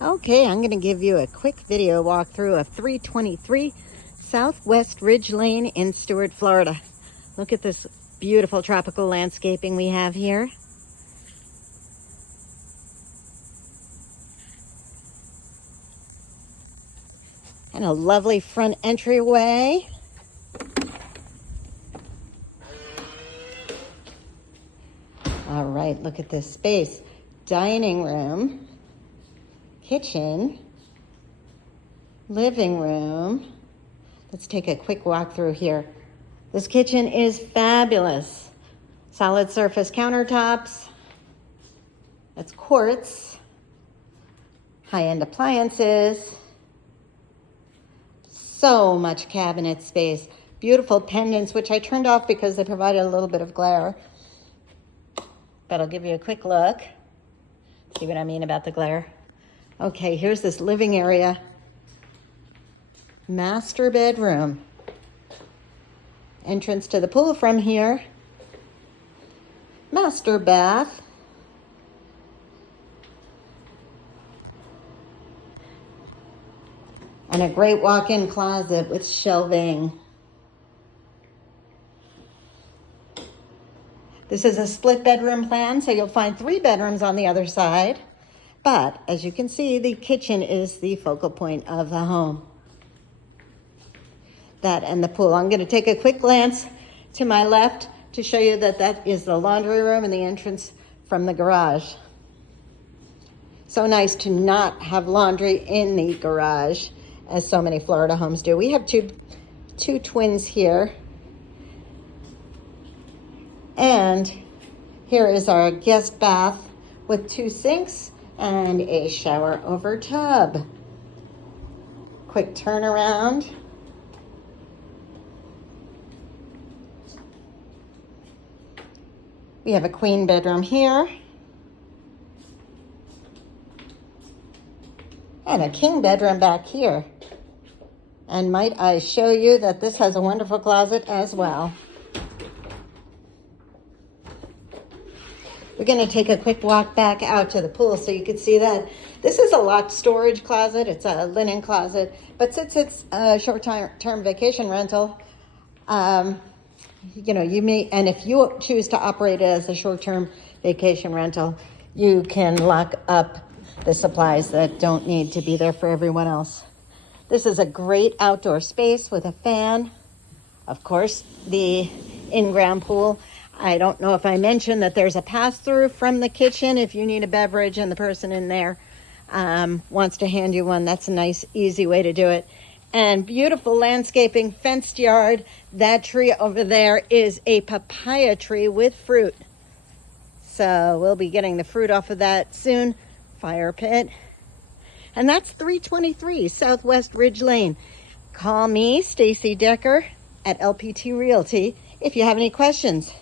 Okay, I'm going to give you a quick video walkthrough of 323 Southwest Ridge Lane in Stuart, Florida. Look at this beautiful tropical landscaping we have here. And a lovely front entryway. All right, look at this space. Dining room, kitchen, living room. Let's take a quick walk through here. This kitchen is fabulous. Solid surface countertops. That's quartz. High-end appliances. So much cabinet space. Beautiful pendants, which I turned off because they provided a little bit of glare. But I'll give you a quick look. See what I mean about the glare? Okay, here's this living area. Master bedroom. Entrance to the pool from here. Master bath. And a great walk-in closet with shelving. This is a split bedroom plan, so you'll find 3 bedrooms on the other side. But as you can see, the kitchen is the focal point of the home. That and the pool. I'm going to take a quick glance to my left to show you that that is the laundry room and the entrance from the garage. So nice to not have laundry in the garage, as so many Florida homes do. We have two twins here. And here is our guest bath with 2 sinks and a shower over tub. Quick turnaround. We have a queen bedroom here. And a king bedroom back here. And might I show you that this has a wonderful closet as well. We're going to take a quick walk back out to the pool so you can see that this is a locked storage closet. It's a linen closet, but since it's a short-term vacation rental, you may, and if you choose to operate it as a short-term vacation rental, you can lock up the supplies that don't need to be there for everyone else. This is a great outdoor space with a fan. Of course, the in-ground pool. I don't know if I mentioned that there's a pass-through from the kitchen if you need a beverage and the person in there wants to hand you one. That's a nice, easy way to do it. And beautiful landscaping, fenced yard. That tree over there is a papaya tree with fruit. So we'll be getting the fruit off of that soon. Fire pit. And that's 323 Southwest Ridge Lane. Call me, Stacey Decker, at LPT Realty if you have any questions.